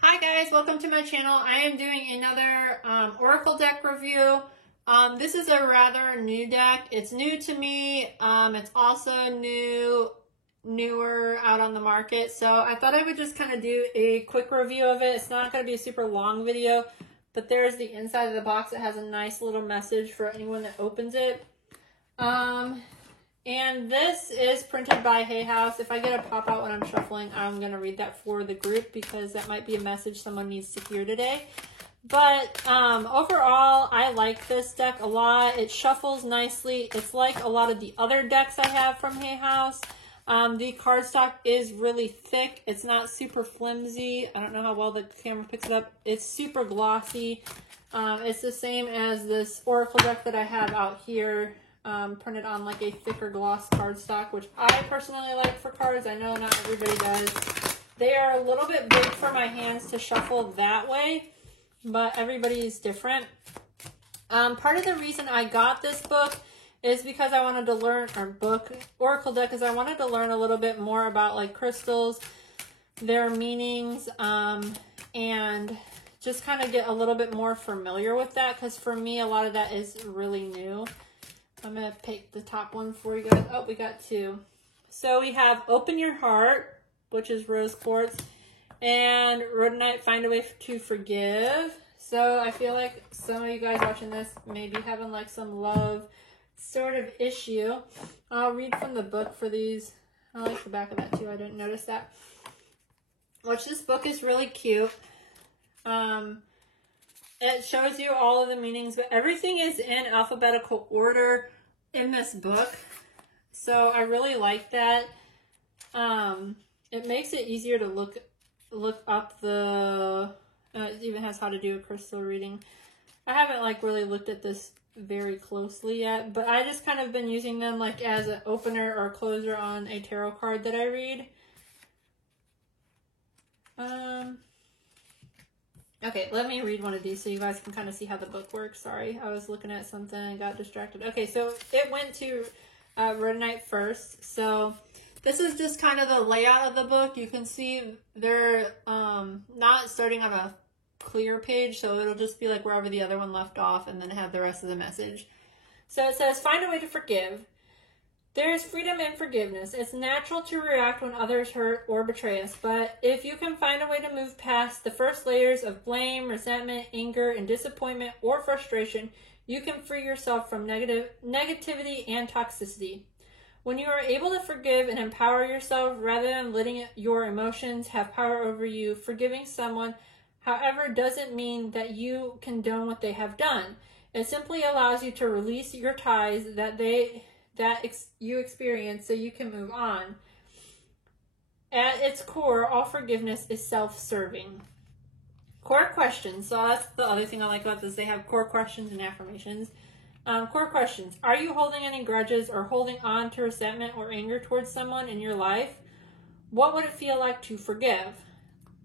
Hi guys, welcome to my channel. I am doing another Oracle deck review. This is a rather new deck. It's new to me. It's also newer out on the market. So I thought I would just kind of do a quick review of it. It's not going to be a super long video, but there's the inside of the box. It has a nice little message for anyone that opens it. And this is printed by Hay House. If I get a pop-out when I'm shuffling, I'm going to read that for the group because that might be a message someone needs to hear today. But overall, I like this deck a lot. It shuffles nicely. It's like a lot of the other decks I have from Hay House. The cardstock is really thick. It's not super flimsy. I don't know how well the camera picks it up. It's super glossy. It's the same as this Oracle deck that I have out here. Printed on like a thicker gloss cardstock, which I personally like for cards. I know not everybody does. They are a little bit big for my hands to shuffle that way, but everybody is different. Part of the reason I got this book is because I wanted to learn, Oracle deck, is I wanted to learn a little bit more about like crystals, their meanings, and just kind of get a little bit more familiar with that, because for me, a lot of that is really new. I'm going to pick the top one for you guys. Oh, we got two. So we have Open Your Heart, which is rose quartz, and Rhodonite, Find a Way to Forgive. So I feel like some of you guys watching this may be having like some love sort of issue. I'll read from the book for these. I like the back of that too. I didn't notice that. Which this book is really cute. It shows you all of the meanings, but everything is in alphabetical order in this book. So I really like that. It makes it easier to look up the, it even has how to do a crystal reading. I haven't like really looked at this very closely yet, but I just kind of been using them like as an opener or closer on a tarot card that I read. Okay, let me read one of these so you guys can kind of see how the book works. Sorry, I was looking at something and got distracted. Okay, so it went to Rhodonite first. So this is just kind of the layout of the book. You can see they're not starting on a clear page, so it'll just be like wherever the other one left off and then have the rest of the message. So it says, find a way to forgive. There is freedom in forgiveness. It's natural to react when others hurt or betray us, but if you can find a way to move past the first layers of blame, resentment, anger, and disappointment or frustration, you can free yourself from negativity and toxicity. When you are able to forgive and empower yourself rather than letting your emotions have power over you, forgiving someone, however, doesn't mean that you condone what they have done. It simply allows you to release your ties that you experience so you can move on. At its core, all forgiveness is self-serving. Core questions. So that's the other thing I like about this. They have core questions and affirmations. Core questions. Are you holding any grudges or holding on to resentment or anger towards someone in your life? What would it feel like to forgive?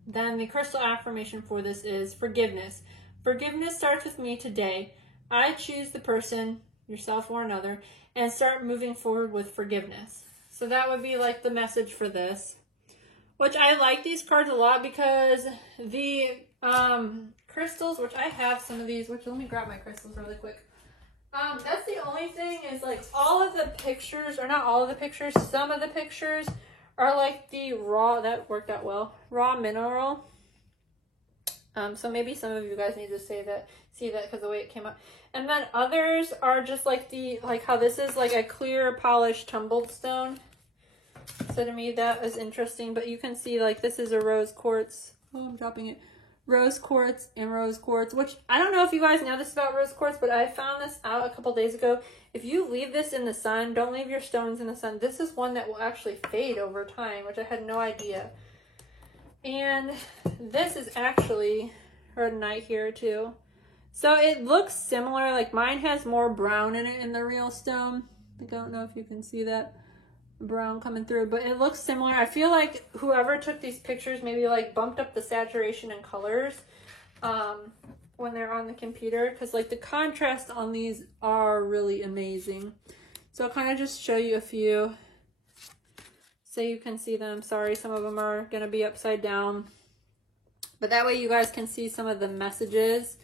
Then the crystal affirmation for this is forgiveness. Forgiveness starts with me today. I choose the person, yourself or another, and start moving forward with forgiveness. So that would be like the message for this. Which I like these cards a lot because the crystals, which I have some of these, which let me grab my crystals really quick. That's the only thing is like all of the pictures, or not all of the pictures, some of the pictures are like the raw, that worked out well, raw mineral. So maybe some of you guys need to see that because the way it came out. And then others are just like how this is like a clear polished tumbled stone. So to me that was interesting, but you can see like this is a rose quartz. Oh, I'm dropping it. Rose quartz and rose quartz, which I don't know if you guys know this about rose quartz, but I found this out a couple days ago. If you leave this in the sun, don't leave your stones in the sun. This is one that will actually fade over time, which I had no idea. And this is actually Rhodonite here too. So it looks similar, like mine has more brown in it in the real stone. I don't know if you can see that brown coming through, but it looks similar. I feel like whoever took these pictures maybe like bumped up the saturation and colors when they're on the computer, because like the contrast on these are really amazing. So I'll kind of just show you a few so you can see them. Sorry, some of them are going to be upside down. But that way you guys can see some of the messages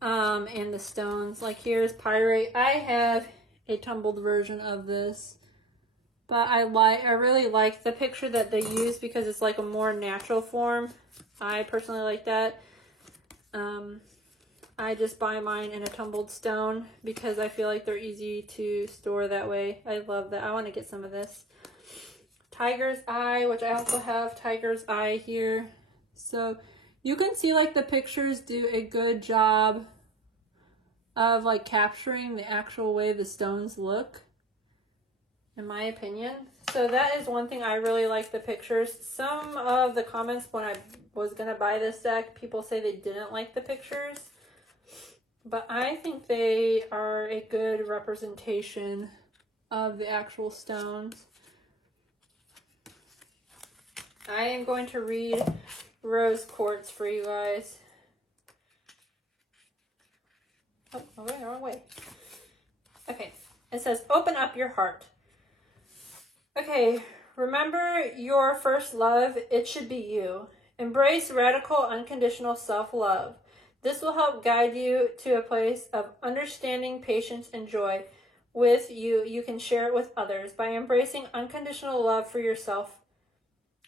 and the stones. Like here's Pyrite. I have a tumbled version of this. But I really like the picture that they use because it's like a more natural form. I personally like that. I just buy mine in a tumbled stone because I feel like they're easy to store that way. I love that. I want to get some of this. Tiger's Eye, which I also have Tiger's Eye here. So you can see like the pictures do a good job of like capturing the actual way the stones look, in my opinion. So that is one thing I really like the pictures. Some of the comments when I was going to buy this deck, people say they didn't like the pictures. But I think they are a good representation of the actual stones. I am going to read Rose Quartz for you guys. Oh, okay, wrong way. Okay, it says, open up your heart. Okay, remember your first love, it should be you. Embrace radical, unconditional self-love. This will help guide you to a place of understanding, patience, and joy. With you, you can share it with others by embracing unconditional love for yourself.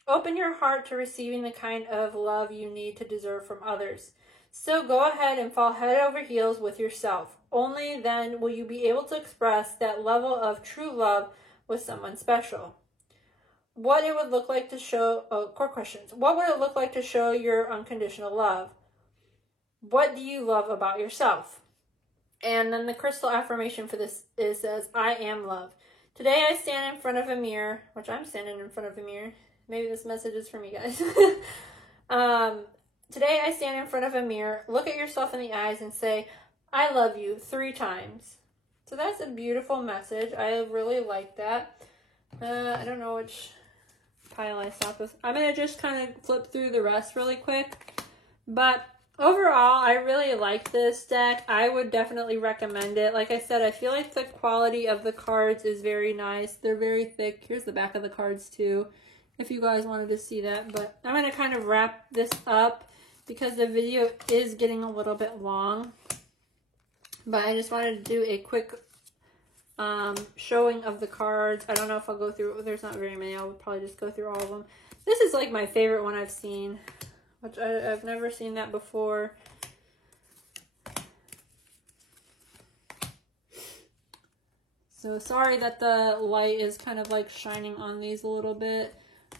Open your heart to receiving the kind of love you need to deserve from others. So go ahead and fall head over heels with yourself. Only then will you be able to express that level of true love with someone special. What it would look like to show, core questions. What would it look like to show your unconditional love? What do you love about yourself? And then the crystal affirmation for this says, I am love. Today I stand in front of a mirror, which I'm standing in front of a mirror. Maybe this message is from you guys. Today I stand in front of a mirror, look at yourself in the eyes and say, I love you 3 times. So that's a beautiful message. I really like that. I don't know which pile I stopped with. I'm going to just kind of flip through the rest really quick. But overall, I really like this deck. I would definitely recommend it. Like I said, I feel like the quality of the cards is very nice. They're very thick. Here's the back of the cards too, if you guys wanted to see that. But I'm going to kind of wrap this up because the video is getting a little bit long. But I just wanted to do a quick showing of the cards. I don't know if I'll go through, there's not very many. I'll probably just go through all of them. This is like my favorite one I've seen, which I've never seen that before. So sorry that the light is kind of like shining on these a little bit.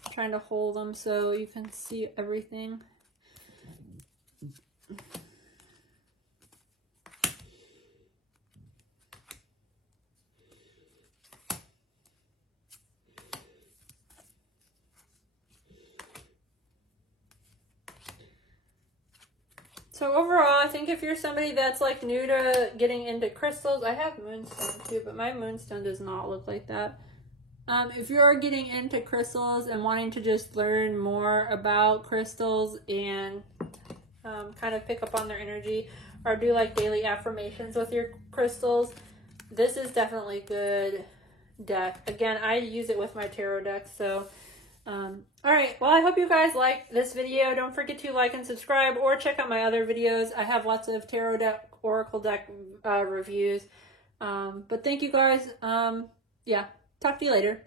I'm trying to hold them so you can see everything. So overall, I think if you're somebody that's like new to getting into crystals, I have moonstone too, but my moonstone does not look like that. If you're getting into crystals and wanting to just learn more about crystals and kind of pick up on their energy or do like daily affirmations with your crystals, this is definitely a good deck. Again, I use it with my tarot deck, so alright, well I hope you guys liked this video. Don't forget to like and subscribe or check out my other videos. I have lots of tarot deck, oracle deck reviews. But thank you guys. Yeah, talk to you later.